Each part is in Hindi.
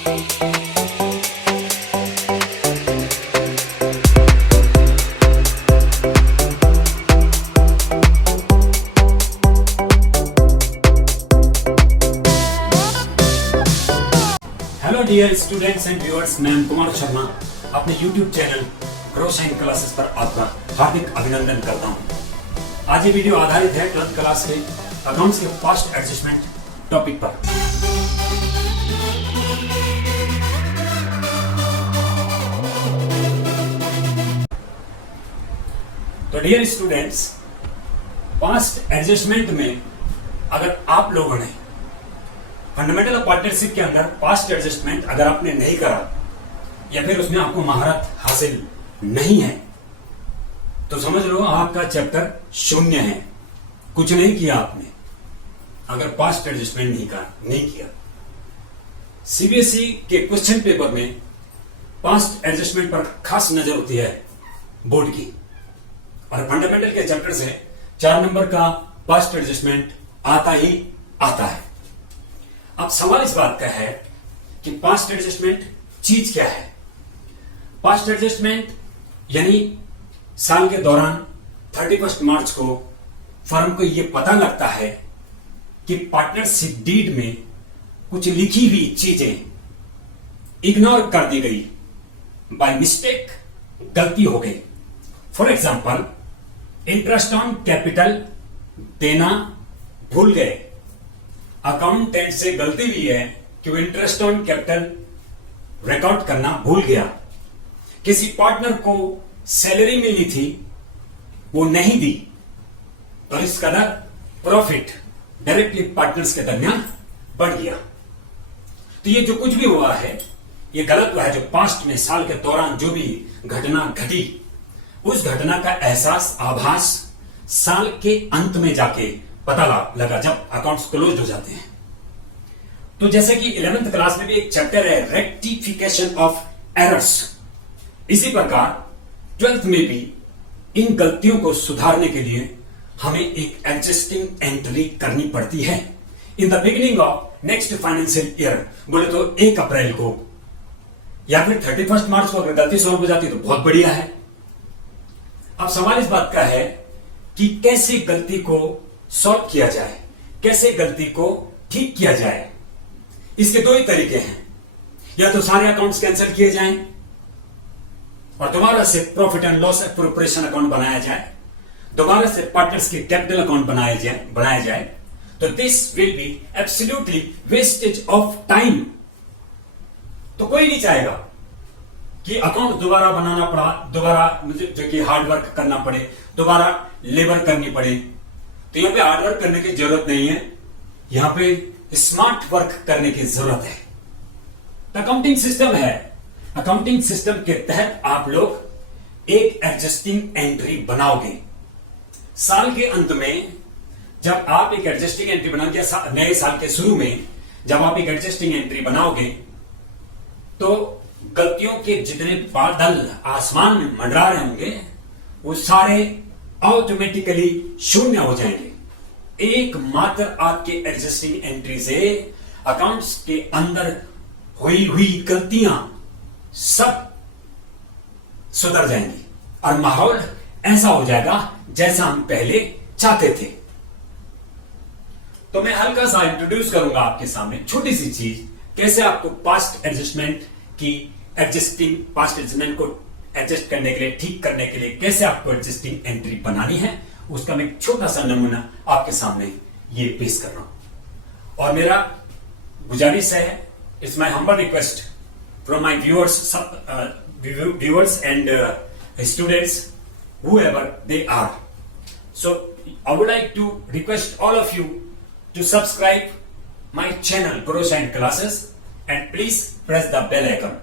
Hello dear students and viewers, मैं कुमार शर्मा अपने YouTube channel grow shine classes पर आपका हार्दिक अभिनंदन करता हूं। आज ये वीडियो आधारित है 12th क्लास के अकाउंट्स के फास्ट एडजस्टमेंट टॉपिक पर। तो डियर स्टूडेंट्स, फास्ट एडजस्टमेंट में अगर आप लोगों ने फंडामेंटल ऑफ पार्टनरशिप के अंदर फास्ट एडजस्टमेंट अगर आपने नहीं करा या फिर उसमें आपको महारत हासिल नहीं है तो समझ लो आपका चैप्टर शून्य है, कुछ नहीं किया आपने अगर फास्ट एडजस्टमेंट नहीं किया। सीबीएसई के क्वेश्चन पेपर में फास्ट एडजस्टमेंट पर खास नजर होती है बोर्ड की, और फंडामेंटल के चैप्टर से 4 नंबर का फास्ट एडजस्टमेंट आता ही आता है। अब सवाल इस बात का है कि फास्ट एडजस्टमेंट चीज क्या है। फास्ट एडजस्टमेंट यानी साल के दौरान 31 मार्च को फर्म को यह पता लगता है कि पार्टनरशिप डीड में कुछ लिखी हुई चीजें इग्नोर कर दी गई, बाय मिस्टेक गलती हो गई। For example, interest on capital देना भूल गए, अकाउंटेंट से गलती हुई है कि वो इंटरेस्ट ऑन कैपिटल रिकॉर्ड करना भूल गया। किसी पार्टनर को सैलरी मिली थी, वो नहीं दी, तो इस कदर प्रॉफिट डायरेक्टली पार्टनर्स के दरमियान बढ़ गया। तो ये जो कुछ भी हुआ है ये गलत हुआ है। जो पास्ट में साल के दौरान जो भी घटना घटी, उस घटना का एहसास आभास साल के अंत में जाके पता लगा जब अकाउंट्स क्लोज हो जाते हैं। तो जैसे कि 11th क्लास में भी एक चैप्टर है रेक्टिफिकेशन ऑफ एरर्स, इसी प्रकार 12th में भी इन गलतियों को सुधारने के लिए हमें एक एडजस्टिंग एंट्री करनी पड़ती है in the beginning of next financial year. बोले तो 1 अप्रैल को या फिर 31 मार्च को अगर गलती सॉल्व हो जाती तो बहुत बढ़िया है। अब सवाल इस बात का है कि कैसे गलती को सॉल्व किया जाए, कैसे गलती को ठीक किया जाए। इसके 2 ही तरीके हैं, या तो सारे अकाउंट्स कैंसिल किए जाएं और दोबारा से profit and loss appropriation account बनाया जाए, दोबारा से पार्टनर्स के कैपिटल अकाउंट बनाया जाए। तो this will be absolutely wastage of time. तो कोई नहीं चाहेगा कि अकाउंट दोबारा बनाना पड़ा, दोबारा मुझे जो कि हार्ड वर्क करना पड़े, दोबारा लेबर करनी पड़े। तो यहां पे हार्ड वर्क करने की जरूरत नहीं है, यहां पे स्मार्ट वर्क करने की जरूरत है। अकाउंटिंग सिस्टम है, अकाउंटिंग सिस्टम के तहत आप लोग एक एडजस्टिंग एंट्री बनाओगे। साल के अंत में जब आप एक एडजस्टिंग एंट्री बनाओगे, नए साल के शुरू में जब आप एक एडजस्टिंग एंट्री बनाओगे तो गलतियों के जितने बादल आसमान में मंडरा रहे होंगे वो सारे ऑटोमेटिकली शून्य हो जाएंगे। एकमात्र आपके एडजस्टिंग एंट्री से अकाउंट्स के अंदर हुई गलतियां सब सुधर जाएंगी और माहौल ऐसा हो जाएगा जैसा हम पहले चाहते थे। तो मैं हल्का सा इंट्रोड्यूस करूंगा आपके सामने छोटी सी चीज, कैसे आपको पास्ट एडजस्टमेंट को एडजस्ट करने के लिए, ठीक करने के लिए कैसे आपको एडजस्टिंग एंट्री बनानी है, उसका मैं एक छोटा सा नमूना आपके सामने ये पेश कर रहा हूं। और मेरा गुजारिश है, it's my humble request from my viewers and students whoever they are. So I would like to request all of you to subscribe my channel Grow Shine Classes and please press the bell icon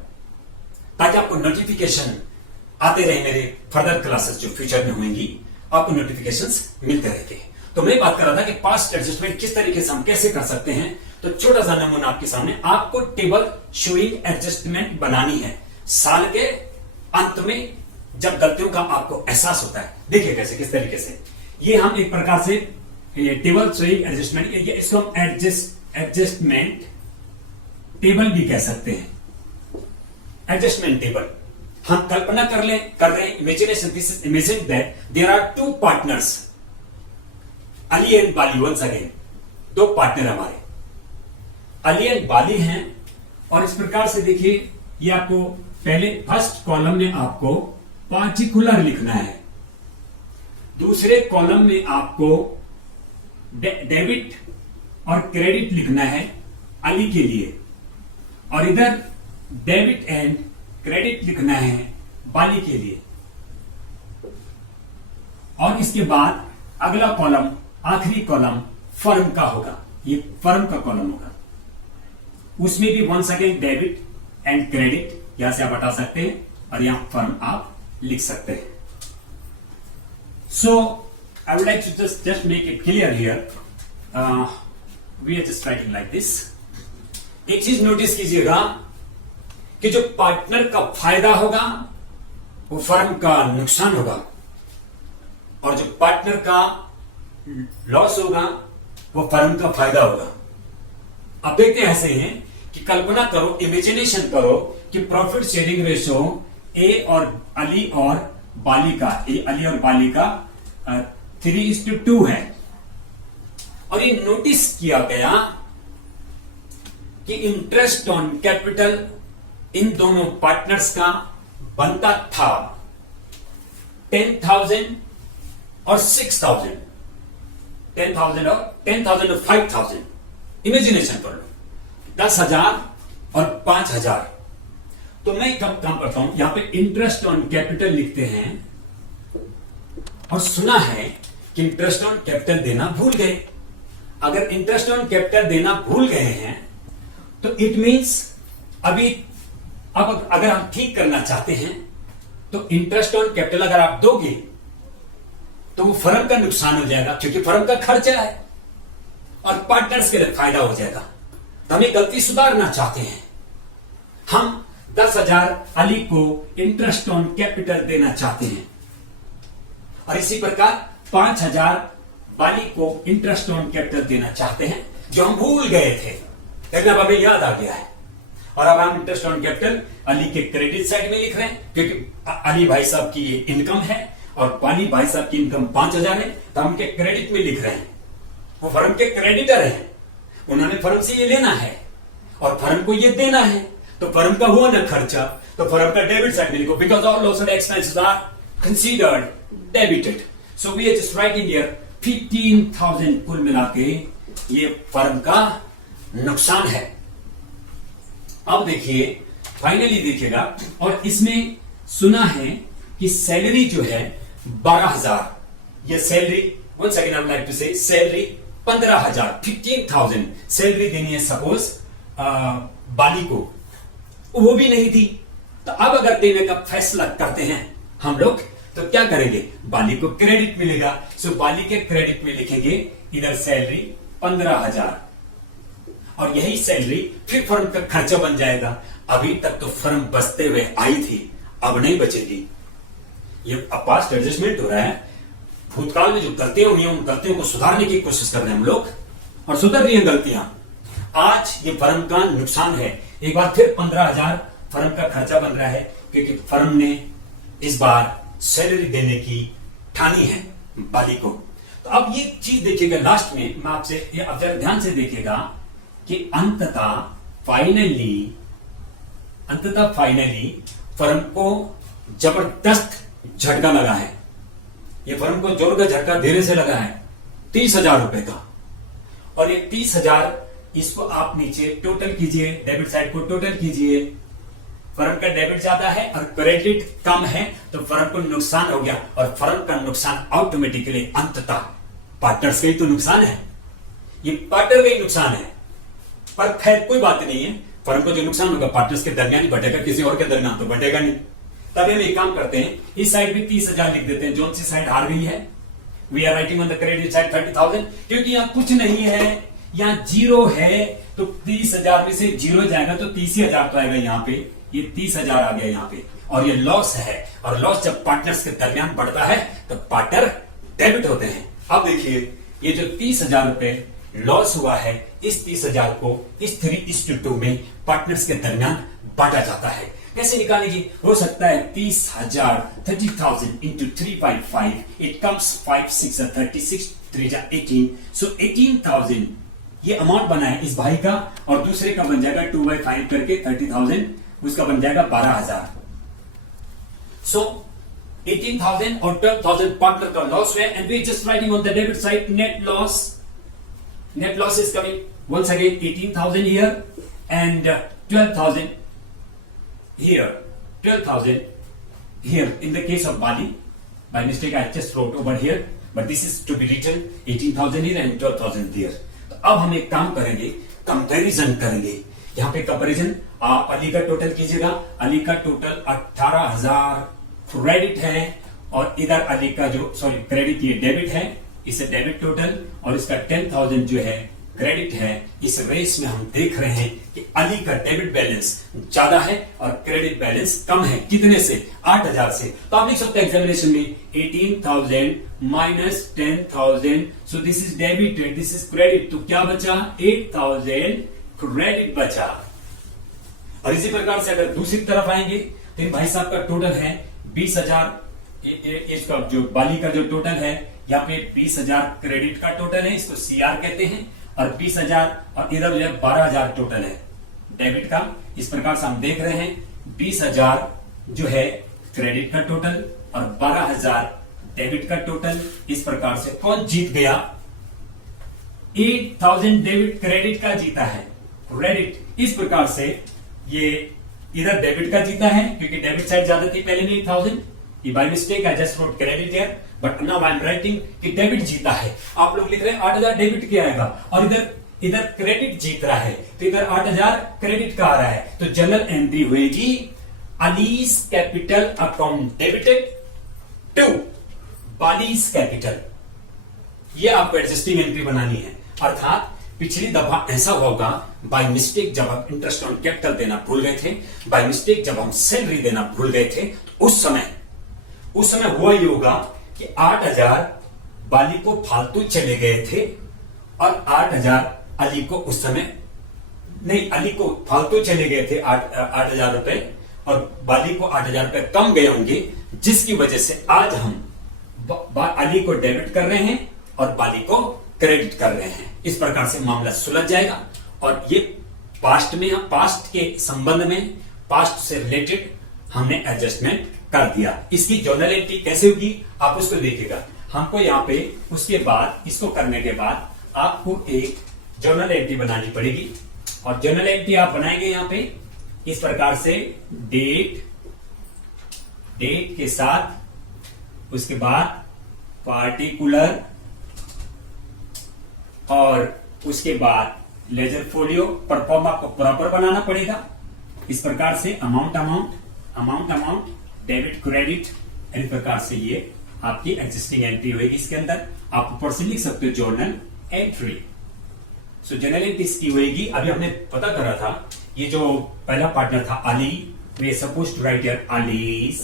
ताकि आपको नोटिफिकेशन आते रहे। मेरे फर्दर क्लासेस जो फ्यूचर में होंगी आपको नोटिफिकेशंस मिलते रहेंगे। तो मैं बात कर रहा था कि पास्ट एडजस्टमेंट किस तरीके से हम कैसे कर सकते हैं। तो छोटा सा नमूना आपके सामने, आपको टेबल शोइंग एडजस्टमेंट बनानी है साल के अंत में जब गलतियों का आपको एहसास होता है। देखिए कैसे, किस तरीके से ये हम एक प्रकार से ये टेबल शोइंग एडजस्टमेंट, इसको हम एडजस्टमेंट टेबल भी कह सकते हैं, एडजस्टमेंट टेबल। हम कल्पना कर रहे हैं, imagination, this is imagine that there are two partners, Ali and Bali. Once again, दो पार्टनर हमारे अली एंड बाली हैं। और इस प्रकार से देखिए, ये आपको पहले फर्स्ट कॉलम में आपको पार्टिकुलर लिखना है, दूसरे कॉलम में आपको डेबिट और क्रेडिट लिखना है अली के लिए, और इधर डेबिट एंड क्रेडिट लिखना है बाली के लिए। और इसके बाद अगला कॉलम, आखिरी कॉलम फर्म का होगा, ये फर्म का कॉलम होगा। उसमें भी once again debit and credit यहां से आप हटा सकते हैं और यहां फर्म आप लिख सकते हैं। So I would like to just make it clear here, we are just writing like this. एक चीज नोटिस कीजिएगा कि जो पार्टनर का फायदा होगा वो फर्म का नुकसान होगा, और जो पार्टनर का लॉस होगा वो फर्म का फायदा होगा। अब देखते हैं ऐसे हैं कि कल्पना करो, इमेजिनेशन करो कि प्रॉफिट शेयरिंग रेशो ए और अली और बाली का, अली और बाली का 3:2 है, और ये नोटिस किया गया कि इंटरेस्ट ऑन कैपिटल इन दोनों पार्टनर्स का बनता था 10,000 और 6,000, 10,000 और 5,000। इमेजिनेशन कर लो, 10,000 और 5,000। तो मैं कब काम करता हूं, यहां पे इंटरेस्ट ऑन कैपिटल लिखते हैं, और सुना है कि इंटरेस्ट ऑन कैपिटल देना भूल गए। अगर इंटरेस्ट ऑन कैपिटल देना भूल गए हैं तो इट मींस अब अगर हम ठीक करना चाहते हैं तो इंटरेस्ट ऑन कैपिटल अगर आप दोगे तो वो फर्म का नुकसान हो जाएगा, क्योंकि फर्म का खर्चा है, और पार्टनर्स के लिए फायदा हो जाएगा। तो हम ये गलती सुधारना चाहते हैं। हम 10,000 अली को इंटरेस्ट ऑन कैपिटल देना चाहते हैं, और इसी प्रकार 5,000 बाली को इंटरेस्ट ऑन कैपिटल देना चाहते हैं, जो हम भूल गए थे, लेकिन अब हमें याद आ गया है। और अब हम इंटरेस्ट ऑन कैपिटल अली के क्रेडिट साइड में लिख रहे हैं, क्योंकि अली भाई साहब की इनकम है और बाली भाई साहब की इनकम 5,000 है, तो हम उनके क्रेडिट में लिख रहे हैं। वो फर्म के क्रेडिटर हैं, उन्होंने फर्म से ये लेना है और फर्म को ये देना है, तो फर्म का हुआ ना खर्चा, तो फर्म का डेबिट साइड में लिखो, because all loss and expenses are considered debited. So we are just writing here 15,000 कुल मिला के ये फर्म का नुकसान है। अब देखिए, फाइनली देखिएगा, और इसमें सुना है कि सैलरी जो है 12,000, ये salary, once again I would like to say salary 15,000, 15,000 salary देनी है सपोज बाली को, वो भी नहीं थी। तो अब अगर देने का फैसला करते हैं हम लोग, तो क्या करेंगे, बाली को क्रेडिट मिलेगा। सो बाली के क्रेडिट में लिखेंगे इधर सैलरी 15,000, और यही सैलरी फिर फर्म का खर्चा बन जाएगा। अभी तक तो फर्म बचते हुए आई थी, अब नहीं बचेगी। ये पास्ट एडजस्टमेंट हो रहा है, भूतकाल में जो गलतियां हुई हैं उन गलतियों को सुधारने की कोशिश कर रहे हैं हम लोग, और सुधर रही हैं गलतियां। आज ये फर्म का नुकसान है। एक बार फिर 15,000 फर्म का खर्चा बन रहा है, क्योंकि फर्म ने इस बार सैलरी देने की ठानी है बाली को। तो अब ये चीज देखिएगा, लास्ट में मैं आपसे ये अब जरा ध्यान से देखिएगा कि अंततः फाइनली फर्म को जबरदस्त झटका लगा है। ये फर्म को जोर का झटका धीरे से लगा है 30,000 रुपए का, और ये 30,000 इसको आप नीचे टोटल कीजिए, डेबिट साइड को टोटल कीजिए। फर्म का डेबिट ज्यादा है और क्रेडिट कम है, तो फर्म को नुकसान हो गया, और फर्म का नुकसान ऑटोमेटिकली अंततः पार्टनर्स का ही तो नुकसान है, ये पार्टनर का ही नुकसान है। पर खैर कोई बात नहीं है, फर्म को जो नुकसान होगा पार्टनर्स के दरमियान ही बढ़ेगा, किसी और के दरमियान तो बढ़ेगा नहीं। तब हम एक काम करते हैं, इस साइड भी 30,000 लिख देते हैं, जो सी साइड हार गई है। We are writing on the credit side 30,000, क्योंकि यहाँ कुछ नहीं है, यहाँ जीरो है, तो 30,000 में से जीरो जाएगा तो 30,000 तो आएगा यहाँ पे, ये 30,000 आ गया यहाँ पे, और ये लॉस है, और लॉस जब पार्टनर्स के दरमियान बढ़ता है तो पार्टनर डेबिट होते हैं। अब देखिए, ये जो 30,000 रुपए लॉस हुआ है, इस 30,000 को इस 3:2 में पार्टनर्स के दरमियान बांटा जाता है। कैसे निकालेंगे? हो सकता है 30,000 30,000 इंटू 3/5, इट कम्स 5 6 36 3 18, सो 18,000 ये अमाउंट बना है इस भाई का, और दूसरे का बन जाएगा 2/5 करके 30,000, उसका बन जाएगा 12,000। सो 18,000 और 12,000 पार्टनर का लॉस हुआ, and we just writing on the debit side net loss. Net loss is coming once again 18,000 here and 12,000 here. 12,000 here in the case of Bali. By mistake I just wrote over here, but this is to be written 18,000 here and 12,000 there. तो अब हम एक काम करेंगे, कंपैरिजन करेंगे। यहाँ पे कंपैरिजन अली का टोटल कीजिएगा। अली का टोटल 18,000 क्रेडिट है, और इधर अली का जो क्रेडिट ये डेबिट है, इसे डेबिट टोटल, और इसका 10,000 जो है क्रेडिट है। इस रेस में हम देख रहे हैं कि अली का डेबिट बैलेंस ज्यादा है और क्रेडिट बैलेंस कम है। कितने से? 8,000 से। तो आप लिख सकते हैं एग्जामिनेशन में 18,000 minus 10,000, so this is debit and this is credit, तो क्या बचा? 8,000 क्रेडिट बचा। और इसी प्रकार से अगर दूसरी तरफ आएंगे तो इन भाई साहब का टोटल है 20,000, इसका जो बाली का जो टोटल है, यहाँ पे 20,000 क्रेडिट का टोटल है, इसको सीआर कहते हैं, और 20,000 और इधर जो है 12,000 टोटल है डेबिट का। इस प्रकार से हम देख रहे हैं 20,000 जो है क्रेडिट का टोटल और 12,000 डेबिट का टोटल। इस प्रकार से कौन जीत गया? 8,000 डेबिट क्रेडिट का जीता है, क्रेडिट। इस प्रकार से ये इधर डेबिट का जीता है, क्योंकि डेबिट साइड ज्यादा थी पहले में 8,000। By mistake I just road credit here, but now I am writing कि डेबिट जीता है। आप लोग लिख रहे हैं 8,000 डेबिट के आएगा, और इधर क्रेडिट जीत रहा है, तो इधर 8,000 क्रेडिट का आ रहा है। तो जनरल एंट्री होगी Ali's capital account debited to Bali's capital. ये आपको एडजस्टिंग एंट्री बनानी है। अर्थात पिछली दफा ऐसा होगा, बाय मिस्टेक जब हम इंटरेस्ट ऑन कैपिटल देना भूल गए थे, बाय मिस्टेक जब हम सैलरी देना भूल गए थे, तो उस समय हुआ ये होगा कि 8,000 बाली को फालतू चले गए थे, और 8,000 अली को उस समय नहीं, अली को फालतू चले गए थे 8,000 रुपए, और बाली को 8,000 रुपए कम गए होंगे, जिसकी वजह से आज हम अली को डेबिट कर रहे हैं और बाली को क्रेडिट कर रहे हैं। इस प्रकार से मामला सुलझ जाएगा। और ये पास्ट के संबंध में, पास्ट से रिलेटेड हमने एडजस्टमेंट कर दिया। इसकी जर्नल एंट्री कैसे होगी आप उसको देखिएगा। हमको यहाँ पे उसके बाद, इसको करने के बाद आपको एक जर्नल एंट्री बनानी पड़ेगी, और जर्नल एंट्री आप बनाएंगे यहाँ पे इस प्रकार से, डेट के साथ, उसके बाद पार्टिकुलर, और उसके बाद लेजर फोलियो। परफॉर्म आपको प्रॉपर बनाना पड़ेगा इस प्रकार से, अमाउंट डेबिट क्रेडिट, इस प्रकार से ये आपकी एग्जिस्टिंग एंट्री होगी। इसके अंदर आप ऊपर से लिख सकते हो जर्नल एंट्री। सो जर्नल एंट्री इसकी होगी। अभी हमने पता करा था, ये जो पहला पार्टनर था Ali, we are supposed to write here Ali's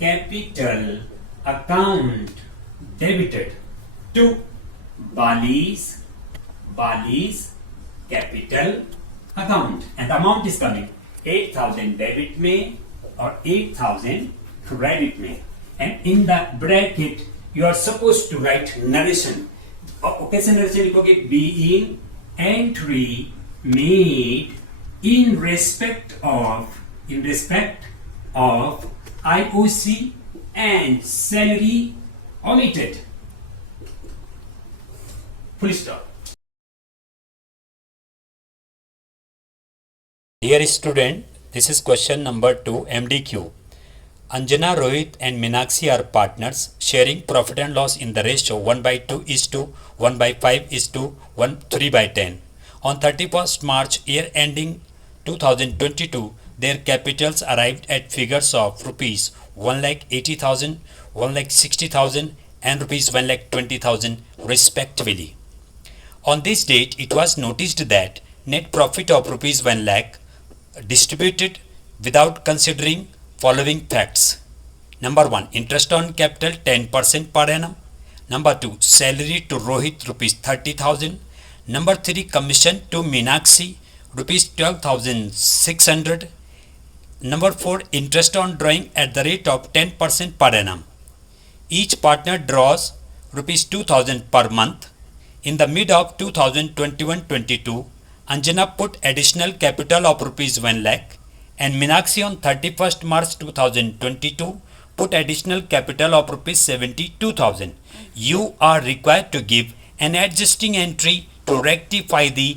capital account debited to Bali's capital account, and amount is coming 8,000 debit में और 8,000 क्रेडिट में, and in the bracket you are supposed to write narration. और कैसे नरेशन लिखोगे? Being entry made in respect of IOC and salary omitted. Full stop. Dear student, this is question number 2 MDQ. Anjana, Rohit and Meenakshi are partners sharing profit and loss in the ratio 1/2:1/5:3/10. On 31st March year ending 2022, their capitals arrived at figures of rupees 1,80,000, 1,60,000 and rupees 1,20,000 respectively. On this date, it was noticed that net profit of rupees 1 lakh distributed without considering following facts. Number 1, interest on capital 10% per annum. Number 2, salary to Rohit rupees 30,000. Number 3, commission to Meenakshi, rupees 12,600. Number 4, interest on drawing at the rate of 10% per annum. Each partner draws rupees 2,000 per month. In the mid of 2021-22, Anjana put additional capital of rupees 1 lakh and Meenakshi on 31st March 2022 put additional capital of rupees 72,000. You are required to give an adjusting entry to rectify the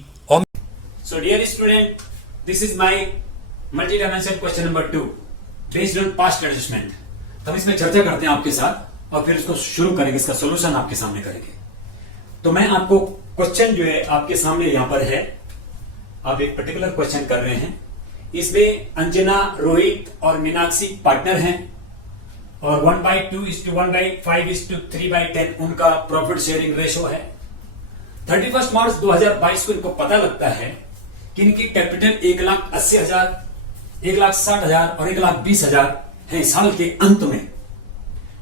So dear student, this is my multi-dimensional question number 2 based on past adjustment. तो हम इसमें चर्चा करते हैं आपके साथ और फिर इसको शुरू करेंगे, इसका सोल्यूशन आपके सामने करेंगे। तो मैं आपको क्वेश्चन जो है आपके सामने यहां पर है, आप एक पर्टिकुलर क्वेश्चन कर रहे हैं। इसमें अंजना, रोहित और मीनाक्षी पार्टनर हैं और 1/2:1/5:3/10 उनका प्रॉफिट शेयरिंग रेशो है। 31 मार्च 2022 को इनको पता लगता है कि इनकी कैपिटल 1,80,000, 1,60,000 और 1,20,000 है। साल के अंत में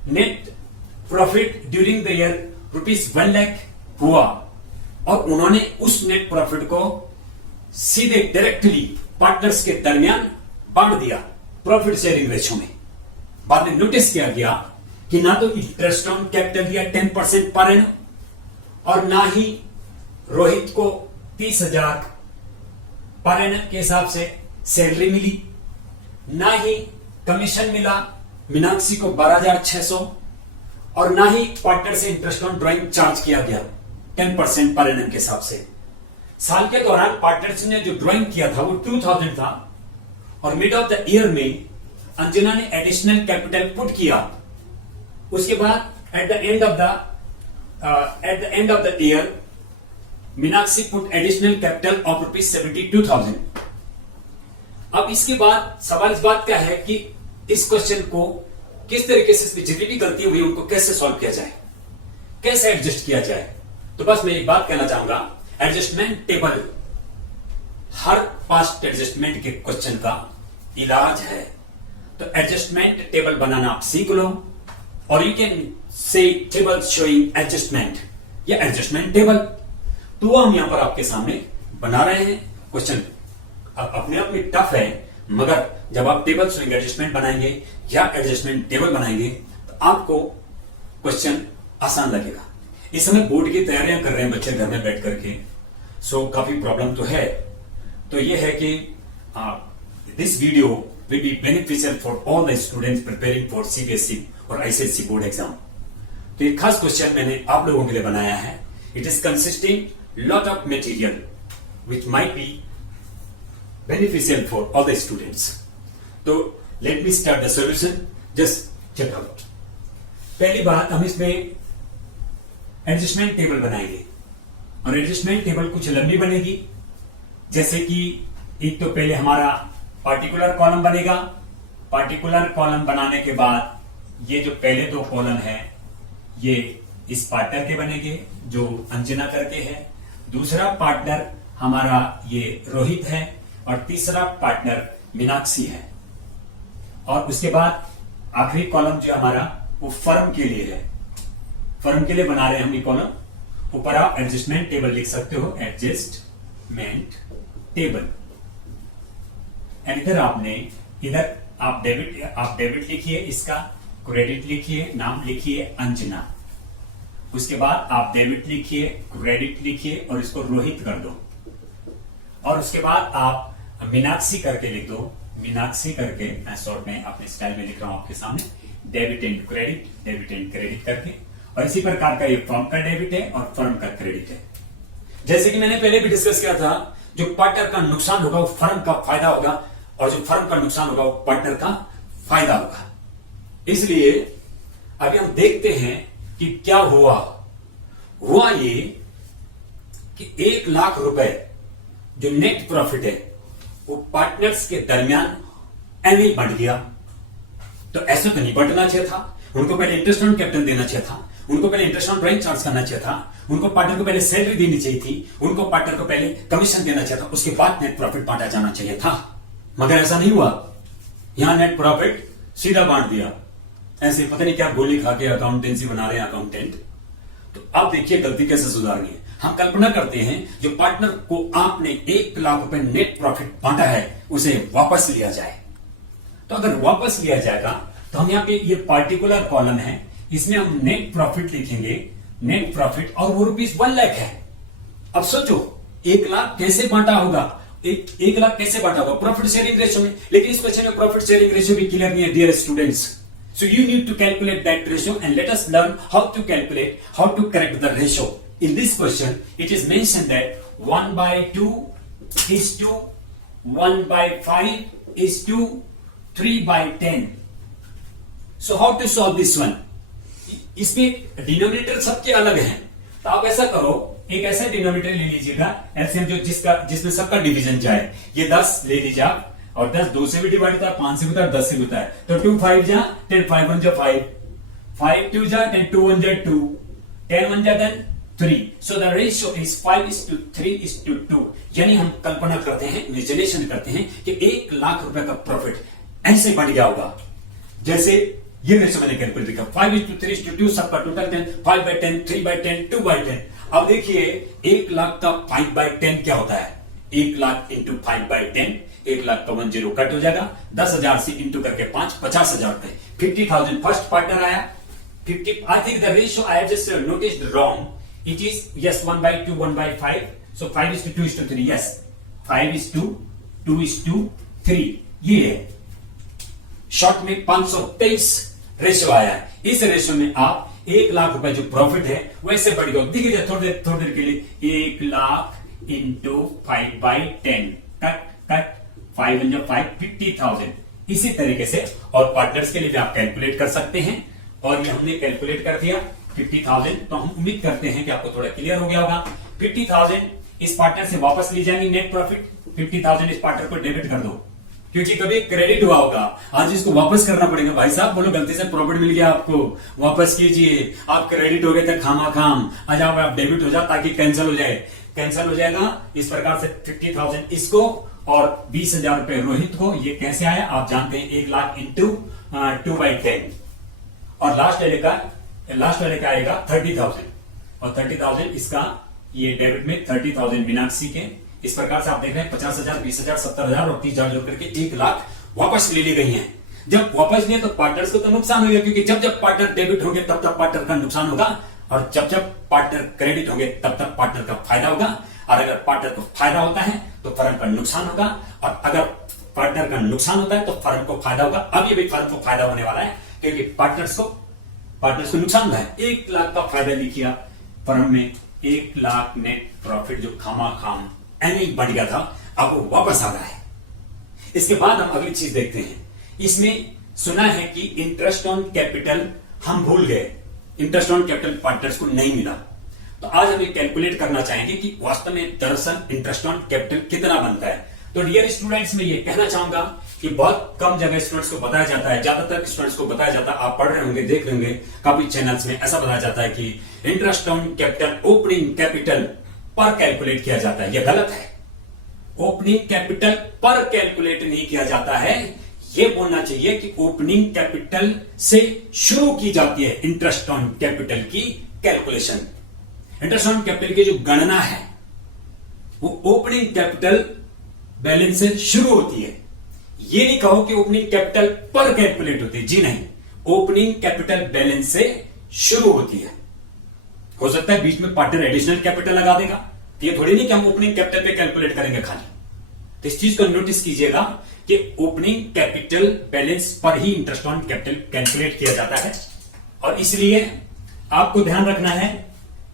net profit during the year rupees 1 lakh हुआ और उन्होंने उस नेट प्रॉफिट को सीधे डायरेक्टली पार्टनर्स के दरमियान बांट दिया प्रॉफिट शेयरिंग रेशो में। बाद में नोटिस किया गया कि ना तो इंटरेस्ट ऑन कैपिटल दिया 10% पर एनम और ना ही रोहित को 30,000 पर एनम के हिसाब से सैलरी मिली, ना ही कमीशन मिला मीनाक्षी को 12,600 और ना ही पार्टनर से इंटरेस्ट ऑन ड्राइंग चार्ज किया गया 10% पर एनम के हिसाब से। साल के दौरान पार्टनर्स ने जो ड्राइंग किया था वो 2,000 था और मिड ऑफ द ईयर में अंजना ने एडिशनल कैपिटल पुट किया। उसके बाद at the end of the year Meenakshi put additional capital of rupees 72,000। अब इसके बाद सवाल इस बात का है कि इस क्वेश्चन को किस तरीके से इसमें जितनी भी गलती हुई उनको कैसे सॉल्व किया जाए, कैसे एडजस्ट किया जाए। तो बस मैं एक बात कहना चाहूंगा, adjustment table her past adjustment के क्वेश्चन का इलाज है। तो एडजस्टमेंट टेबल बनाना आप सीख लो और you can say table showing adjustment या एडजस्टमेंट टेबल। तो वो हम यहां पर आपके सामने बना रहे हैं। क्वेश्चन अपने आप में टफ है, मगर जब आप टेबल शोइंग एडजस्टमेंट बनाएंगे या एडजस्टमेंट टेबल बनाएंगे तो आपको क्वेश्चन आसान लगेगा। इस समय बोर्ड की तैयारियां कर रहे हैं बच्चे घर में बैठ करके, सो काफी प्रॉब्लम तो है। तो ये है कि this video will be beneficial for all the students preparing for CBSE और आईसीएसई बोर्ड एग्जाम। तो एक खास क्वेश्चन मैंने आप लोगों के लिए बनाया है। It is consisting lot of material which might be beneficial for all the students. तो let me start the solution, just check out. पहली बात, हम इसमें एडजस्टमेंट टेबल बनाएंगे और एडजस्टमेंट टेबल कुछ लंबी बनेगी। जैसे कि एक तो पहले हमारा पार्टिकुलर कॉलम बनेगा। पार्टिकुलर कॉलम बनाने के बाद ये जो पहले 2 कॉलम है ये इस पार्टनर के बनेंगे जो अंजना करके है, दूसरा पार्टनर हमारा ये रोहित है और तीसरा पार्टनर मीनाक्षी है। और उसके बाद आखिरी कॉलम जो हमारा वो फर्म के लिए है। फर्म के लिए बना रहे हैं हम ये कॉलम। ऊपर आप एडजस्टमेंट टेबल लिख सकते हो, एडजस्टमेंट टेबल। एंड इधर आपने आप डेबिट लिखिए, इसका क्रेडिट लिखिए, नाम लिखिए अंजना। उसके बाद आप डेबिट लिखिए, क्रेडिट लिखिए और इसको रोहित कर दो। और उसके बाद आप मीनाक्षी करके लिख दो। मीनाक्षी करके मैं शॉर्ट में अपने स्टाइल में लिख रहा हूं आपके सामने, डेबिट एंड क्रेडिट करके। और इसी प्रकार का ये फर्म का डेबिट है और फर्म का क्रेडिट है। जैसे कि मैंने पहले भी डिस्कस किया था, जो पार्टनर का नुकसान होगा वो फर्म का फायदा होगा और जो फर्म का नुकसान होगा वो पार्टनर का फायदा होगा। इसलिए अभी हम देखते हैं कि क्या हुआ ये कि 1 लाख रुपए जो नेट प्रॉफिट है वो पार्टनर्स के दरमियान एवं बढ़ गया। तो ऐसा तो नहीं बढ़ना चाहिए था। उनको पहले इंटरेस्ट ऑन कैपिटल देना चाहिए था, उनको पहले इंटरेस्ट ऑन ड्राइंग चार्ज करना चाहिए था, उनको पार्टनर को पहले सैलरी देनी चाहिए थी, उनको पार्टनर को पहले कमीशन देना चाहिए था, उसके बाद नेट प्रॉफिट बांटा जाना चाहिए था। मगर ऐसा नहीं हुआ। यहां नेट प्रॉफिट सीधा बांट दिया। ऐसे पता नहीं क्या गोली खा के अकाउंटेंसी बना रहे हैं अकाउंटेंट। तो अब देखिए गलती कैसे सुधारनी है। हम कल्पना करते हैं जो पार्टनर को आपने 1 लाख रुपए नेट प्रॉफिट बांटा है उसे वापस लिया जाए। तो अगर वापस लिया जाएगा तो हम यहाँ पे ये पार्टिकुलर कॉलम है, इसमें हम नेट प्रॉफिट लिखेंगे, नेट प्रॉफिट, और वो ₹1 लाख है। अब सोचो 1 लाख कैसे बांटा होगा, 1 लाख कैसे बांटा होगा, प्रॉफिट शेयरिंग रेशियो में। लेकिन इस क्वेश्चन में प्रॉफिट शेयरिंग रेशियो भी क्लियर नहीं है dear students. So you need to calculate that ratio and let us learn how to calculate, how to correct the ratio. In this question, it is mentioned that 1/2 is to 1/5 is to 3/10. So how to solve this one? इसमें डिनोमिनेटर सबके अलग हैं, तो आप ऐसा करो, एक ऐसा डिनोमिनेटर ले लीजिएगा एलसीएम जो जिसमें सबका डिवीजन जाए। ये 10 ले लीजिए आप, और 10 2 से भी डिवाइड होता है, 5 से भी होता है, 10 से भी होता है। तो 2 5 जा 10, 5 1 जा 5, 5 2 जा 10, 2 1 जा 2, 10 1 जा 10, 3। So the ratio is 5:3:2। यानी हम कल्पना करते हैं, इमेजिनेशन करते हैं कि 1 लाख रुपए का प्रॉफिट ऐसे बढ़ गया होगा जैसे ये रेशियो मैंने कैलकुलेट किया, 5:3:2, सबका टोटल 10, 5/10, 3/10, 2/10। अब देखिए 1 लाख का 5/10 क्या होता है, 1 लाख इंटू 5/10, 1 लाख का 10 कट हो जाएगा, 10,000 से इंटू करके 5, 50,000 रुपए, 50,000 फर्स्ट पार्टनर आया। 50, I think the ratio I have just noticed wrong, it is yes 1/2, 1/5, so 5:2:3, yes 5:2:3, ये है शॉर्ट में 523 रेशियो आया है। इस रेशियो में आप 1 लाख रुपए जो प्रॉफिट है वैसे बढ़ गया, देखिए थोड़ी देर के लिए 1 लाख इंटू 5/10, कट 5 1 5, 50,000। इसी तरीके से और पार्टनर्स के लिए भी आप कैलकुलेट कर सकते हैं, और ये हमने कैलकुलेट कर दिया 50,000। तो हम उम्मीद करते हैं कि आपको थोड़ा क्लियर हो गया होगा। 50,000 इस पार्टनर से वापस ली जाएंगी नेट प्रॉफिट, 50,000 इस पार्टनर को डेबिट कर दो, क्योंकि कभी क्रेडिट हुआ होगा, आज इसको वापस करना पड़ेगा। भाई साहब बोलो गलती से प्रॉफिट मिल गया आपको, वापस कीजिए, आप क्रेडिट हो गए थे खाम, आ जाओ आप डेबिट हो जाओ ताकि कैंसिल हो जाए, कैंसिल हो जाएगा। इस प्रकार से 50,000 इसको और 20,000 रुपए रोहित को। ये कैसे आया आप जानते हैं, 1 लाख इंटू 2/10, और लास्ट वाले का आएगा 30,000, और 30,000 इसका ये डेबिट में 30,000 मीनाक्षी के। इस प्रकार से आप देख रहे हैं 50,000, 20,000, 70,000 और 30,000 जोड़ करके 1 लाख वापस ले ली गई हैं। जब वापस लिए तो पार्टनर्स को तो नुकसान होगा, क्योंकि जब पार्टनर डेबिट होंगे तब तक पार्टनर का नुकसान होगा, और जब पार्टनर क्रेडिट होंगे तब तक पार्टनर का फायदा होगा। और अगर पार्टनर को फायदा होता है तो फर्म का नुकसान होगा, और अगर पार्टनर का नुकसान होता है तो फर्म को फायदा होगा। अब ये भी फर्म को फायदा होने वाला है, क्योंकि पार्टनर्स को नुकसान हुआ है। 1 लाख का फायदा लिखिए फर्म में, 1 लाख नेट प्रॉफिट जो खाम एनी बढ़ गया था, अब वो वापस आ रहा है। इसके बाद हम अगली चीज देखते हैं। इसमें सुना है कि इंटरेस्ट ऑन कैपिटल हम भूल गए, इंटरेस्ट ऑन कैपिटल पार्टनर्स को नहीं मिला। तो आज हम ये कैलकुलेट करना चाहेंगे कि वास्तव में दरअसल इंटरेस्ट ऑन कैपिटल कितना बनता है। तो डियर स्टूडेंट्स मैं ये कहना चाहूंगा कि बहुत कम जगह स्टूडेंट्स को बताया जाता है, ज्यादातर स्टूडेंट्स को बताया जाता है, आप पढ़ रहे होंगे, देख रहे होंगे काफी चैनल्स में ऐसा बताया जाता है कि interest on capital opening capital पर कैलकुलेट किया जाता है। यह गलत है, ओपनिंग कैपिटल पर कैलकुलेट नहीं किया जाता है। यह बोलना चाहिए कि ओपनिंग कैपिटल से शुरू की जाती है इंटरेस्ट ऑन कैपिटल की कैलकुलेशन। इंटरेस्ट ऑन कैपिटल की जो गणना है वो ओपनिंग कैपिटल बैलेंस से शुरू होती है। ये नहीं कहो कि ओपनिंग कैपिटल पर कैलकुलेट होती है, जी नहीं, ओपनिंग कैपिटल बैलेंस से शुरू होती है। हो सकता है बीच में पार्टनर एडिशनल कैपिटल लगा देगा, तो ये थोड़ी नहीं कि हम ओपनिंग कैपिटल पे कैलकुलेट करेंगे खाली। तो इस चीज को नोटिस कीजिएगा कि ओपनिंग कैपिटल बैलेंस पर ही इंटरेस्ट ऑन कैपिटल कैलकुलेट किया जाता है। और इसलिए आपको ध्यान रखना है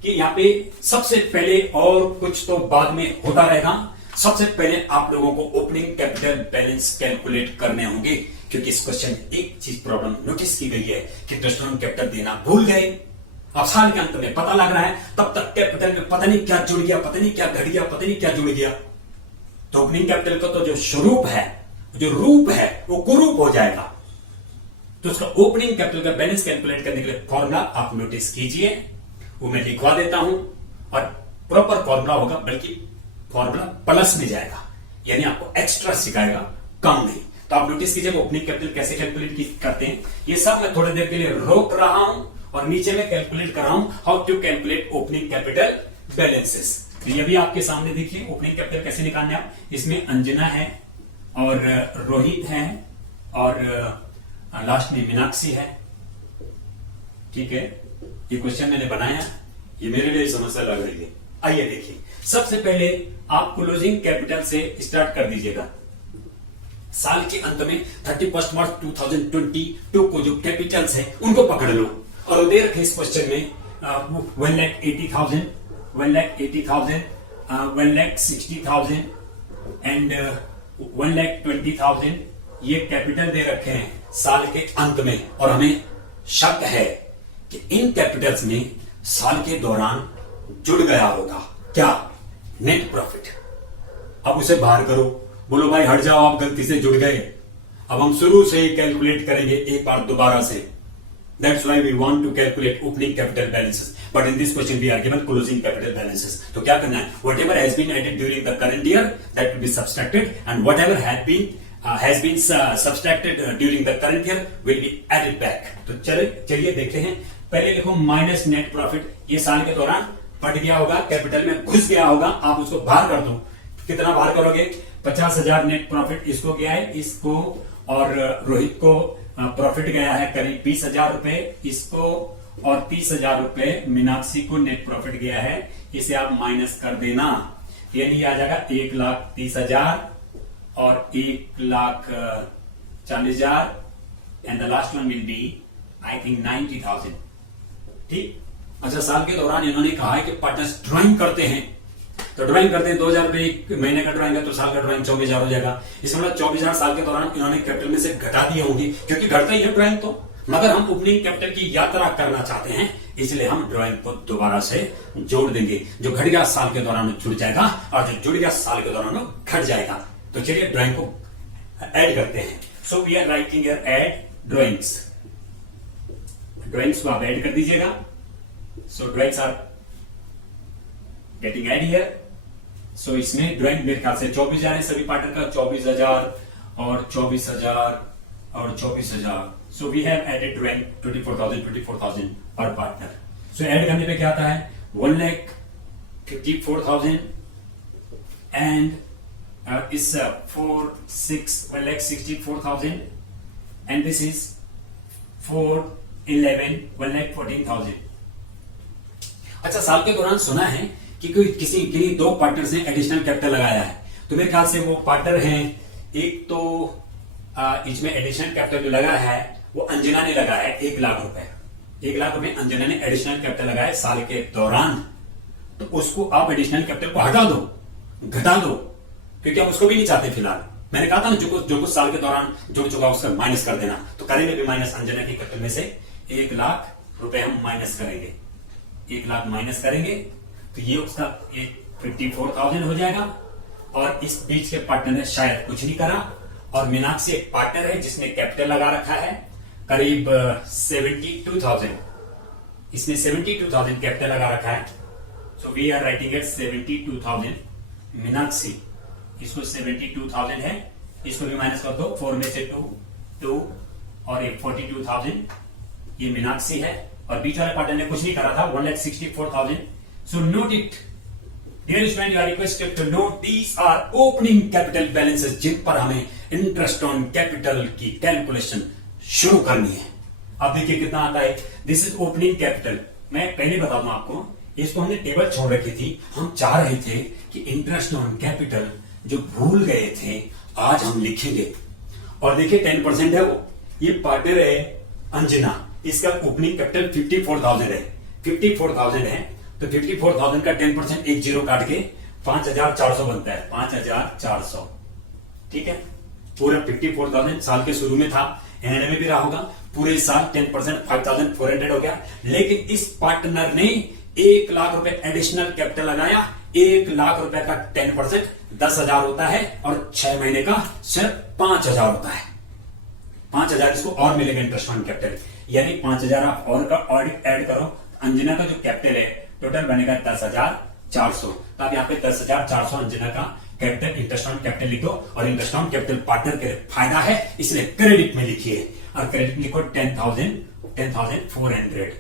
कि यहां पे सबसे पहले, और कुछ तो बाद में होता रहेगा, सबसे पहले आप लोगों को ओपनिंग कैपिटल बैलेंस कैलकुलेट करने होंगे, क्योंकि इस क्वेश्चन में एक चीज प्रॉब्लम नोटिस की गई है कि इंटरेस्ट ऑन कैपिटल देना भूल गए। अब साल के अंत में पता लग रहा है, तब तक कैपिटल में पता नहीं क्या जुड़ गया, पता नहीं क्या घट गया, पता नहीं क्या जुड़ गया। तो ओपनिंग कैपिटल का तो जो स्वरूप है, जो रूप है, वो कुरूप हो जाएगा। तो उसका ओपनिंग कैपिटल का बैलेंस कैलकुलेट करने के लिए फॉर्मूला आप नोटिस कीजिए, वो मैं लिखवा देता हूं, और प्रॉपर फॉर्मूला होगा, बल्कि फॉर्मूला प्लस में जाएगा, यानी आपको एक्स्ट्रा सिखाएगा, कम नहीं। तो आप नोटिस कीजिए ओपनिंग कैपिटल कैसे कैलकुलेट करते हैं। ये सब मैं थोड़ी देर के लिए रोक रहा हूं, और नीचे मैं कैलकुलेट कर रहा हूं how to calculate opening capital balances. तो ये भी आपके सामने देखिए ओपनिंग कैपिटल कैसे निकालने आप। इसमें अंजना है और रोहित है और लास्ट में मीनाक्षी है। ठीक है, ये क्वेश्चन मैंने बनाया, ये मेरे लिए समस्या लग रही है। आइए देखिए, सबसे पहले आप क्लोजिंग कैपिटल से स्टार्ट कर दीजिएगा। साल के अंत में 31 मार्च 2022 को जो कैपिटल्स है उनको पकड़ लो और दे रखे इस क्वेश्चन में 1,80,000, 1,80,000, 1,60,000 एंड 1,20,000 ये कैपिटल दे रखे हैं साल के अंत में। और हमें शक है कि इन कैपिटल्स में साल के दौरान जुड़ गया होगा क्या, नेट प्रॉफिट। अब उसे बाहर करो, बोलो भाई हट जाओ, आप गलती से जुड़ गए। अब हम शुरू से ही कैलकुलेट करेंगे एक बार दोबारा से। That's why we want to calculate opening capital balances. But in this question we are given closing capital balances. तो क्या करना है, whatever has been added during the current year that will be subtracted, and whatever has been subtracted during the current year will be added back. तो चलिए देखते हैं। पहले लिखो माइनस नेट प्रॉफिट। ये साल के दौरान पट गया होगा, कैपिटल में घुस गया होगा, आप उसको बाहर कर दो। कितना बाहर करोगे, 50,000 नेट प्रॉफिट इसको गया है, इसको और रोहित को प्रॉफिट गया है करीब 20,000 रुपए, इसको और 30,000 रुपए मीनाक्षी को नेट प्रॉफिट गया है। इसे आप माइनस कर देना, यानी आ जाएगा 1,30,000 और 1,40,000 and the last one will be I think 90,000। ठीक, अच्छा साल के दौरान इन्होंने कहा है कि पार्टनर्स ड्राइंग करते हैं, तो ड्राइंग करते हैं 2,000 रुपए एक महीने का ड्राइंग है, तो साल का ड्राइंग 24,000 हो जाएगा। इसमें मतलब 24,000 साल के दौरान इन्होंने कैपिटल में से घटा दिए होंगे, क्योंकि घटता ही है ड्राइंग तो। मगर हम ओपनिंग कैपिटल की यात्रा करना चाहते हैं, इसलिए हम ड्राइंग को दोबारा से जोड़ देंगे। जो घट गया साल के दौरान जुड़ जाएगा और जो जुड़ गया साल के दौरान घट जाएगा। तो चलिए ड्राइंग को ऐड करते हैं। So we are writing here add drawings. Drawings को आप ऐड कर दीजिएगा। So drawings are getting add here. So इसमें ड्राइंग मेरे ख्याल से 24,000 है सभी पार्टनर का, 24,000 और 24,000 और 24,000। So we have added drawing 24,000 per partner. So add करने पे क्या आता है, 1,54,000 एंड इस 1,64,000 एंड दिस इज 1,14,000। अच्छा साल के दौरान सुना है कि कोई किन्हीं दो पार्टनर्स ने एडिशनल कैपिटल लगाया है, तो मेरे ख्याल से वो पार्टनर हैं, एक तो इसमें एडिशनल कैपिटल जो लगा है वो अंजना ने लगाया है 1,00,000 रुपए। 1,00,000 रुपए अंजना ने एडिशनल कैपिटल लगाया साल के दौरान। तो उसको आप एडिशनल कैपिटल को हटा दो, घटा दो, क्योंकि हम उसको भी नहीं चाहते फिलहाल। मैंने कहा था ना जो कुछ साल के दौरान जुड़ चुका उसका माइनस कर देना, तो करेंगे भी माइनस। अंजना की कैपिटल में से 1,00,000 रुपए हम माइनस करेंगे, 1,00,000 माइनस करेंगे, तो ये उसका 54,000 हो जाएगा। और इस बीच के पार्टनर ने शायद कुछ नहीं करा, और मीनाक्षी एक पार्टनर है जिसने कैपिटल लगा रखा है करीब 72,000। इसने 72,000 कैपिटल लगा रखा है। So we are writing it 72,000 Meenakshi, इसको 72,000 है, इसको भी माइनस कर दो, 4 में से 2 और एक 42,000 ये मीनाक्षी है, और बीच वाले पार्टनर ने कुछ नहीं करा था, 1,64,000। So note it, dear student, you are requested to note these are opening capital balances जिन पर हमें इंटरेस्ट ऑन कैपिटल की कैलकुलेशन शुरू करनी है। अब देखिए कितना आता है, दिस इज ओपनिंग कैपिटल। मैं पहले बता दूं आपको, इसको हमने टेबल छोड़ रखी थी, हम चाह रहे थे कि इंटरेस्ट ऑन कैपिटल जो भूल गए थे आज हम लिखेंगे। और देखिए 10% है वो, ये पार्टनर है अंजना, इसका ओपनिंग कैपिटल 54,000 है, 54,000 है, तो 54,000 का 10% एक जीरो काट के 5,400 बनता है, 5,400। ठीक है, पूरा 54,000 साल के शुरू में था, एंड में भी रहा होगा, पूरे साल 10% 5,400 हो गया। लेकिन इस पार्टनर ने 1,00,000 रुपए एडिशनल कैपिटल लगाया, 1,00,000 रुपए का 10% 10,000 होता है, और 6 महीने का सिर्फ 5,000 होता है। 5,000 इसको और मिलेगा इंटरेस्ट ऑन कैपिटल, यानी 5,000 आप और ऐड करो, अंजना का जो कैपिटल है टोटल बनेगा 10,400। तो आप यहाँ पे 10,400 अंजना का कैपिटल इंटरेस्ट ऑन कैपिटल लिखो, और इंटरेस्ट ऑन कैपिटल पार्टनर के फायदा है, इसलिए क्रेडिट में लिखिए, और क्रेडिट लिखो 10,400।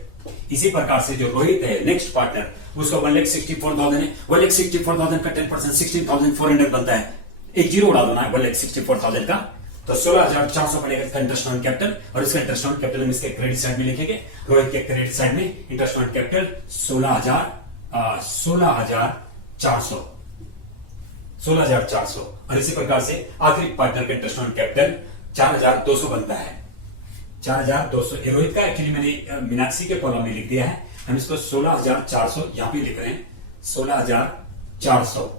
इसी प्रकार से जो रोहित है नेक्स्ट पार्टनर उसका 1,64,000 है, 1,64,000 का 10% 16,400 बनता है, एक जीरो उड़ा दो ना 1,64,000 का, तो 16,400 पड़ेगा इसका इंटरेस्ट ऑन कैपिटल। और इसका इंटरेस्ट ऑन कैपिटल हम इसके क्रेडिट साइड में लिखेंगे, रोहित के क्रेडिट साइड में इंटरेस्ट ऑन कैपिटल 16,400। और इसी प्रकार से आखिरी पार्टनर का इंटरेस्ट ऑन कैपिटल 4,200 बनता है, 4,200। रोहित का एक्चुअली मैंने मीनाक्षी के कॉलम में लिख दिया है, हम इसको 16,400 यहां पे लिख रहे हैं, 16,400।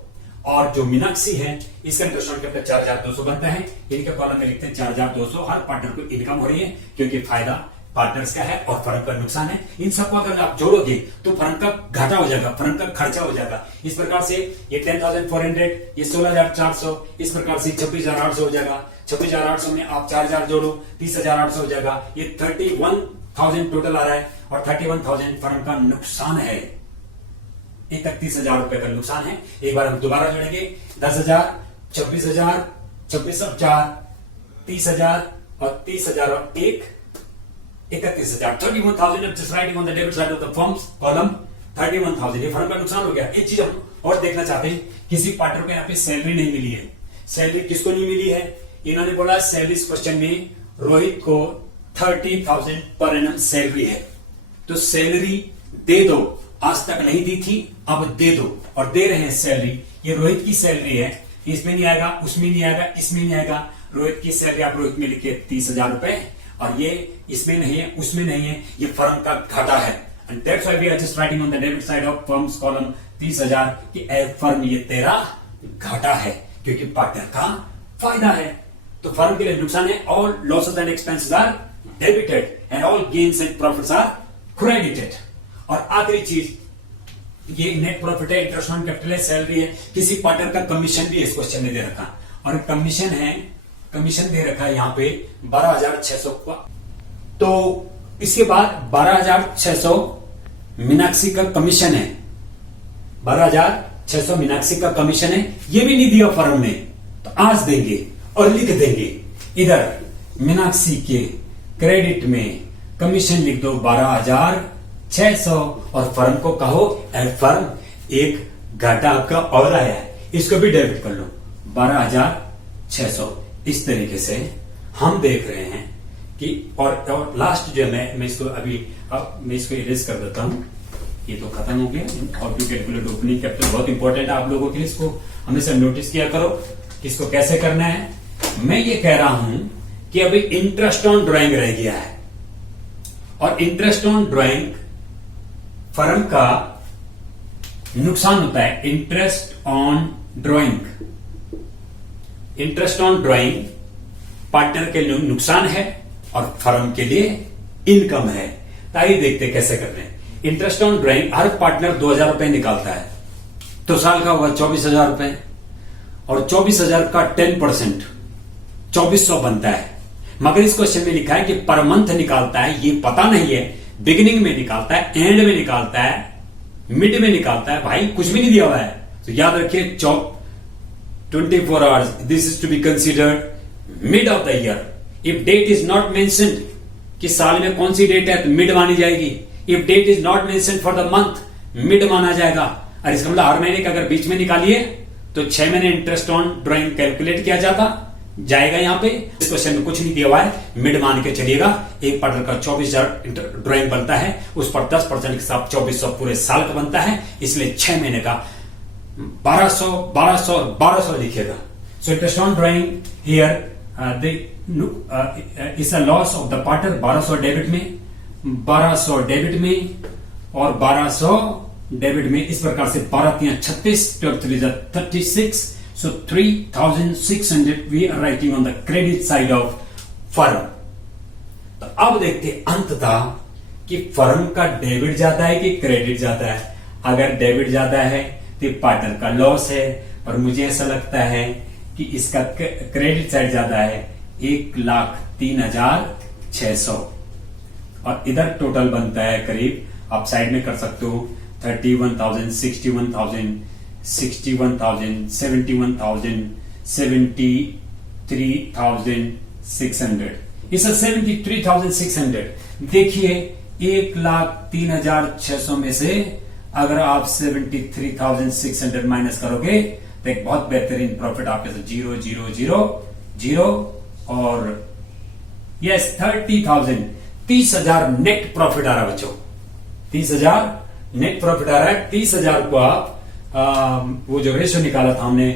और जो मीनाक्षी है इसका इंटरेस्ट ऑन कैपिटल 4,200 बनता है, इनके कॉलम में लिखते हैं 4,200। हर पार्टनर को इनकम हो रही है क्योंकि फायदा पार्टनर्स का है और फर्म का नुकसान है। इन सबको अगर आप जोड़ोगे तो फर्म का घाटा हो जाएगा, फर्म का खर्चा हो जाएगा। इस प्रकार से ये 10,400, ये 16,400, इस प्रकार से 26,800 हो जाएगा। 26,800 में आप 4,000 जोड़ो 30,800 हो जाएगा। ये 31,000 टोटल आ रहा है और 31,000 फर्म का नुकसान है, 31,000 रुपए का नुकसान है। एक बार हम दोबारा जोड़ेंगे, 10,000, 26,000, 26 और 4, 30,000 और 30,000 और 1, 31,000, 31,000। अब just writing on the debit side of the firms column 31,000, ये फर्म का नुकसान हो गया। एक चीज हम और देखना चाहते हैं, किसी पार्टनर को यहाँ पे सैलरी नहीं मिली है। सैलरी किसको नहीं मिली है? इन्होंने बोला सैलरी क्वेश्चन में रोहित को 30,000 पर एनम सैलरी है, तो सैलरी दे दो। आज तक नहीं दी थी, अब दे दो और दे रहे हैं सैलरी। ये रोहित की सैलरी है, इसमें नहीं आएगा, उसमें नहीं आएगा, इसमें नहीं आएगा। रोहित की सैलरी आप रोहित में लिखिए 30,000 रुपए, और ये इसमें नहीं है, उसमें नहीं है, ये फर्म का घाटा है। And that's why we are just writing on the debit side of firm's column 30,000 कि ए फर्म ये तेरा घाटा है क्योंकि पार्टनर का फायदा है। तो फर्म के लिए नुकसान है। All losses and expenses are debited and all gains and profits are credited. और आखिरी चीज, ये नेट प्रॉफिट है, इंटरेस्ट ऑन कैपिटल है, सैलरी है, किसी पार्टनर का कमीशन भी इस क्वेश्चन में दे रखा, और कमीशन है, कमीशन दे रखा है यहाँ पे 12,600 का। तो इसके बाद 12,600 मीनाक्षी का कमीशन है, 12,600 मीनाक्षी का कमीशन है, ये भी नहीं दिया फर्म ने, तो आज देंगे और लिख देंगे इधर मीनाक्षी के क्रेडिट में कमीशन लिख दो 12,600 और फर्म को कहो फर्म एक घाटा आपका और आया है, इसको भी डेबिट कर लो 12,600। इस तरीके से हम देख रहे हैं कि और लास्ट जो है मैं इसको अभी अब मैं इसको इरेज कर देता हूं, ये तो खत्म हो गया। How to calculate opening capital बहुत इंपॉर्टेंट है आप लोगों के लिए, इसको हमेशा नोटिस किया करो कि इसको कैसे करना है। मैं ये कह रहा हूं कि अभी इंटरेस्ट ऑन ड्राइंग रह गया है, और इंटरेस्ट ऑन ड्राइंग फर्म का नुकसान होता है। Interest on drawing, interest on drawing partner के लिए नुकसान है और फर्म के लिए इनकम है। ताकि देखते कैसे कर रहे हैं। Interest on drawing her partner 2,000 रुपए निकालता है, तो साल का हुआ 24,000 रुपए, और 24,000 का 10% 2,400 बनता है। मगर इस क्वेश्चन में लिखा है कि पर मंथ निकालता है, ये पता नहीं है बिगिनिंग में निकालता है, एंड में निकालता है, मिड में निकालता है। भाई कुछ भी नहीं दिया हुआ है, तो याद रखिए 24 hours, this is to be considered mid of the year. If date is not mentioned कि साल में कौन सी डेट है, तो मिड मानी जाएगी। If date is not mentioned for the month, mid माना जाएगा। और इसका मतलब हर महीने का अगर बीच में निकालिए तो 6 महीने इंटरेस्ट ऑन ड्राइंग कैलकुलेट किया जाएगा यहाँ पे। इस क्वेश्चन में कुछ नहीं दिया हुआ है, मिड मान के चलिएगा। एक पार्टनर का 24,000 ड्राइंग बनता है, उस पर 10% के साथ 2,400 पूरे साल का बनता है, इसलिए 6 महीने का 1200, 1200 और 1200 लिखिएगा। So interest on drawing here is a loss of the partner. 1200 debit में, 1200 डेबिट में और 1200 डेबिट में। इस प्रकार से 12 36, 36, so 3,600 we are writing on the credit side of firm। तो अब देखते अंततः कि फर्म का डेबिट जाता है कि क्रेडिट जाता है। अगर डेबिट जाता है तो पार्टनर का लॉस है, और मुझे ऐसा लगता है कि इसका क्रेडिट साइड ज्यादा है, 1,03,600, और इधर टोटल बनता है करीब, आप साइड में कर सकते हो 31,000, 61,000, 61,000, 71,000, 73,600। इस 73,600 देखिए 1,03,600 में से अगर आप 73,600 माइनस करोगे तो एक बहुत बेहतरीन प्रॉफिट आपके साथ 0,0,0,0 और यस 30,000 नेट प्रॉफिट आ रहा है बच्चों। 30,000 नेट प्रॉफिट आ रहा है। 30,000 को आप वो जो रेशियो निकाला था हमने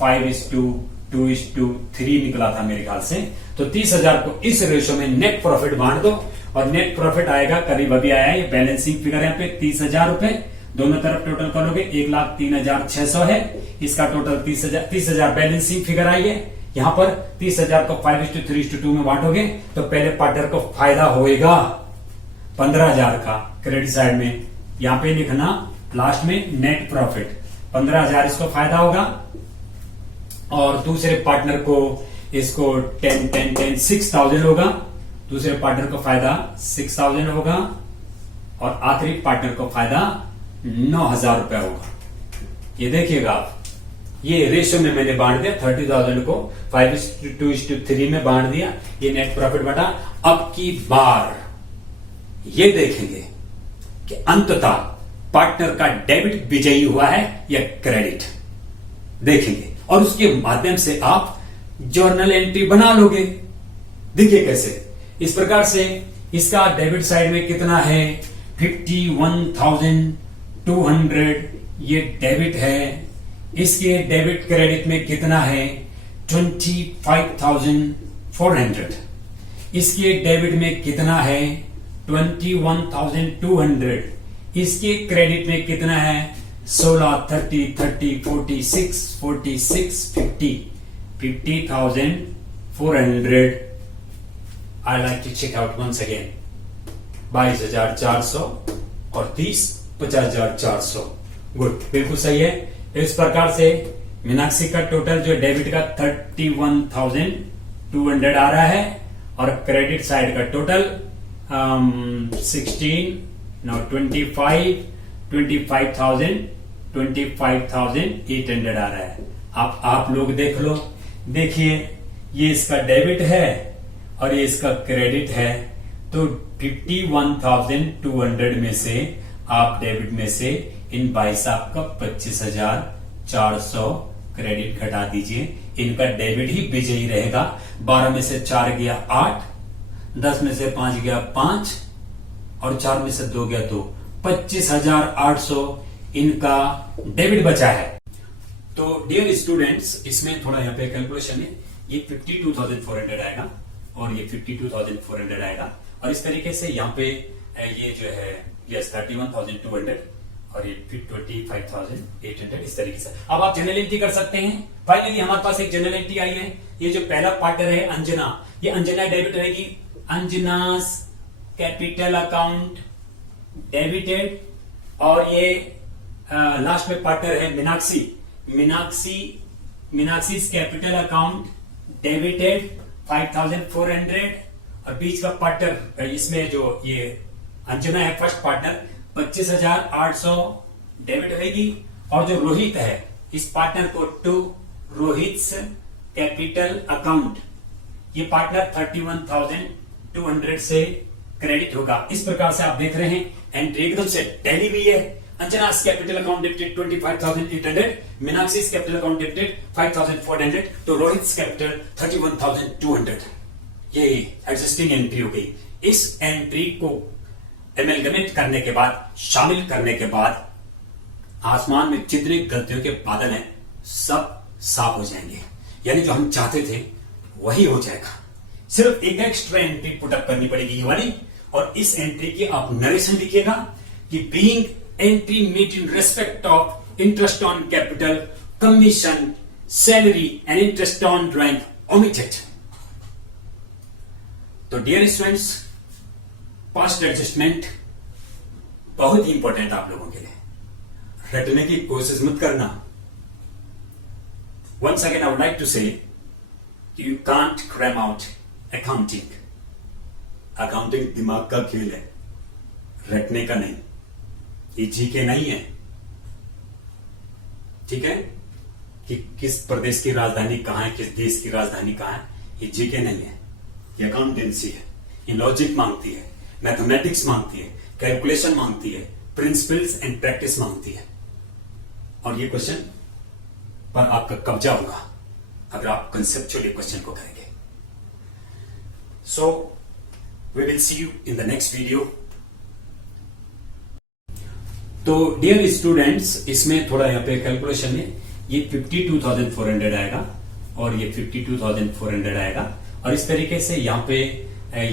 5:2:3 निकला था मेरे ख्याल से। तो 30,000 को इस रेशियो में नेट प्रॉफिट बांट दो और नेट प्रॉफिट आएगा, करीब अभी आया है ये बैलेंसिंग फिगर यहाँ पे 30,000 रुपए। दोनों तरफ टोटल करोगे 1,03,600 है। इसका टोटल 30,000 बैलेंसिंग फिगर आई है। यहाँ पर 30,000 को 5:3:2 में बांटोगे तो पहले पार्टनर को फायदा होएगा 15,000 का क्रेडिट साइड में। यहाँ पे लिखना लास्ट में नेट प्रॉफिट 15,000 इसको फायदा होगा और दूसरे पार्टनर को इसको 6,000 होगा। दूसरे पार्टनर को फायदा 6,000 होगा और आखिरी पार्टनर को फायदा 9,000 रुपया होगा। ये देखिएगा आप, ये रेशियो में मैंने बांट दिया 30,000 को 5:2:3 में बांट दिया। ये नेट प्रॉफिट बटा। अब की बार ये देखेंगे कि अंततः पार्टनर का डेबिट विजयी हुआ है या क्रेडिट, देखेंगे और उसके माध्यम से आप जर्नल एंट्री बना लोगे। देखिए कैसे, इस प्रकार से इसका डेबिट साइड में कितना है 51,200 ये डेबिट है। इसके डेबिट क्रेडिट में कितना है 25,400। इसके डेबिट में कितना है 21,200। इसके क्रेडिट में कितना है 16, 30, 46, 50,400। I like to check out once again 22,400 और 30, 50,400। गुड, बिल्कुल सही है। इस प्रकार से मीनाक्षी का टोटल जो डेबिट का 31,200 आ रहा है और क्रेडिट साइड का टोटल 25,800 आ रहा है। आप लोग देख लो, देखिए ये इसका डेबिट है और ये इसका क्रेडिट है। तो 51,200 में से आप डेबिट में से इन भाई साहब का 25,400 क्रेडिट घटा दीजिए। इनका डेबिट ही विजयी रहेगा। 12 में से 4 गया 8, 10 में से 5 गया 5 और 4 में से 2 गया 2। 25,800 इनका डेबिट बचा है। तो डियर स्टूडेंट्स, इसमें थोड़ा यहाँ पे कैलकुलेशन है। ये 52,400 आएगा और ये 52,400 आएगा और इस तरीके से यहाँ पे ये जो है यस 31,200 और ये 25,800 इस तरीके से। अब आप जनरल एंट्री कर सकते हैं। फाइनली हमारे पास एक जनरल एंट्री आई है। ये जो पहला पार्टनर है अंजना, ये अंजना डेबिट रहेगी। अंजनास कैपिटल अकाउंट डेबिटेड और ये लास्ट में पार्टनर है Meenakshi. Meenakshi capital account debited 5,400 और बीच का पार्टनर इसमें जो ये अंजना है फर्स्ट पार्टनर 25,800 डेबिट रहेगी। और जो रोहित है इस पार्टनर को टू रोहित कैपिटल अकाउंट, ये पार्टनर 31,200 से क्रेडिट होगा। इस प्रकार से आप देख रहे हैं एंट्री एकदम से टैली हुई है। Anjana capital account debited 25,800, Meenakshi capital account debited 5,400, तो रोहित कैपिटल 31,200। ये एग्जिस्टिंग एंट्री हो गई। इस एंट्री को एमेलगमेट करने के बाद, शामिल करने के बाद आसमान में जितने गलतियों के बादल हैं सब साफ हो जाएंगे। यानी जो हम चाहते थे वही हो जाएगा। सिर्फ एक एक्स्ट्रा एंट्री पुटअप करनी पड़ेगी ये वाली, और इस एंट्री की आप नरेशन लिखिएगा कि being entry made in respect of interest on capital, commission, salary and interest on drawing omitted. तो डियर स्टूडेंट्स, पास्ट एडजस्टमेंट बहुत ही इंपॉर्टेंट आप लोगों के लिए। रटने की कोशिश मत करना। Once again I would like to say you can't cram out accounting. Accounting दिमाग का खेल है, रटने का नहीं। ये जीके नहीं है, ठीक है, कि किस प्रदेश की राजधानी कहां है, किस देश की राजधानी कहां है, ये जीके नहीं है, ये अकाउंटेंसी है। ये लॉजिक मांगती है। मैथमेटिक्स मांगती है, कैलकुलेशन मांगती है, प्रिंसिपल्स एंड प्रैक्टिस मांगती है। और ये क्वेश्चन पर आपका कब्जा होगा अगर आप कंसेप्चुअली क्वेश्चन को करेंगे। So we will see you in the next video. तो डियर स्टूडेंट्स, इसमें थोड़ा यहाँ पे कैलकुलेशन में ये 52,400 आएगा और ये 52,400 आएगा, और इस तरीके से यहाँ पे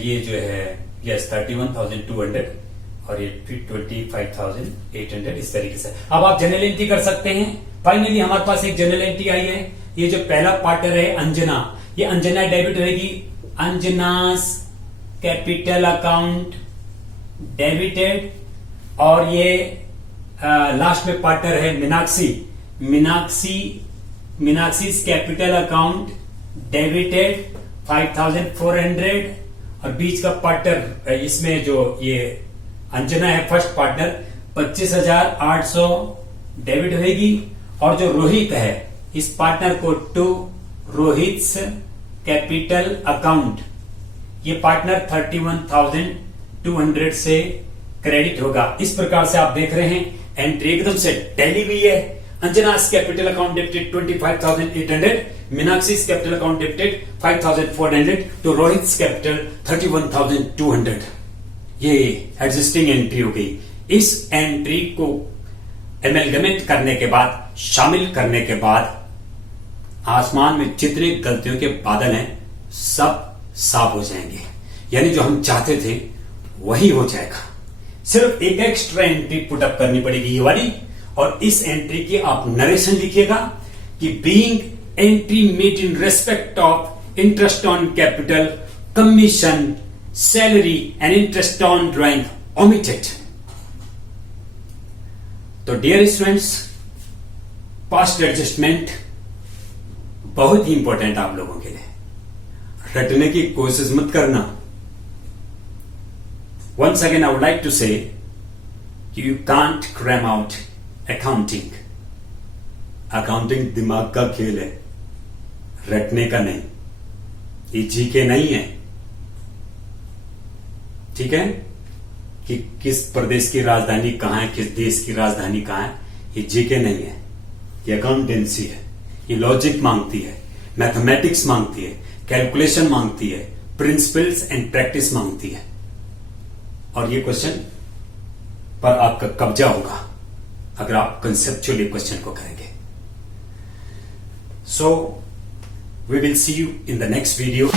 ये जो है यस 31,200 और ये 25,800 इस तरीके से। अब आप जनरल एंट्री कर सकते हैं। फाइनली हमारे पास एक जनरल एंट्री आई है। ये जो पहला पार्टनर है अंजना, ये अंजना डेबिट रहेगी, अंजनास कैपिटल अकाउंट डेबिटेड, और ये लास्ट में पार्टनर है Meenakshi, Meenakshi capital account debited 5,400, और बीच का पार्टनर इसमें जो ये अंजना है फर्स्ट पार्टनर 25,800 डेबिट होगी, और जो रोहित है इस पार्टनर को टू रोहित्स कैपिटल अकाउंट, ये पार्टनर 31,200 से क्रेडिट होगा। इस प्रकार से आप देख रहे हैं एंट्री एकदम से टैली हुई है। Anjana's capital account debited 25,800, Meenakshi's capital account debited 5,400 तो रोहित's कैपिटल 31,200। ये एडजस्टिंग एंट्री हो गई। इस एंट्री को एमेलगमेंट करने के बाद, शामिल करने के बाद, आसमान में जितने गलतियों के बादल हैं सब साफ हो जाएंगे, यानी जो हम चाहते थे वही हो जाएगा। सिर्फ एक एक्स्ट्रा एंट्री पुटअप करनी पड़ेगी ये वाली, और इस एंट्री की आप नरेशन लिखिएगा कि being entry made in respect of interest on capital, commission, salary and interest on drawing omitted. तो डियर स्टूडेंट्स, पास्ट एडजस्टमेंट बहुत ही इंपॉर्टेंट आप लोगों के लिए। रटने की कोशिश मत करना। Once again, I would like to say, you can't cram out accounting. Accounting दिमाग का खेल है, रटने का नहीं। ये जीके नहीं है, ठीक है, कि किस प्रदेश की राजधानी कहां है, किस देश की राजधानी कहां है, ये जीके नहीं है, ये अकाउंटेंसी है। ये लॉजिक मांगती है, मैथमेटिक्स मांगती है, कैलकुलेशन मांगती है, प्रिंसिपल्स एंड प्रैक्टिस मांगती है। और ये क्वेश्चन पर आपका कब्जा होगा अगर आप कंसेप्चुअली क्वेश्चन को करेंगे। So we will see you in the next video.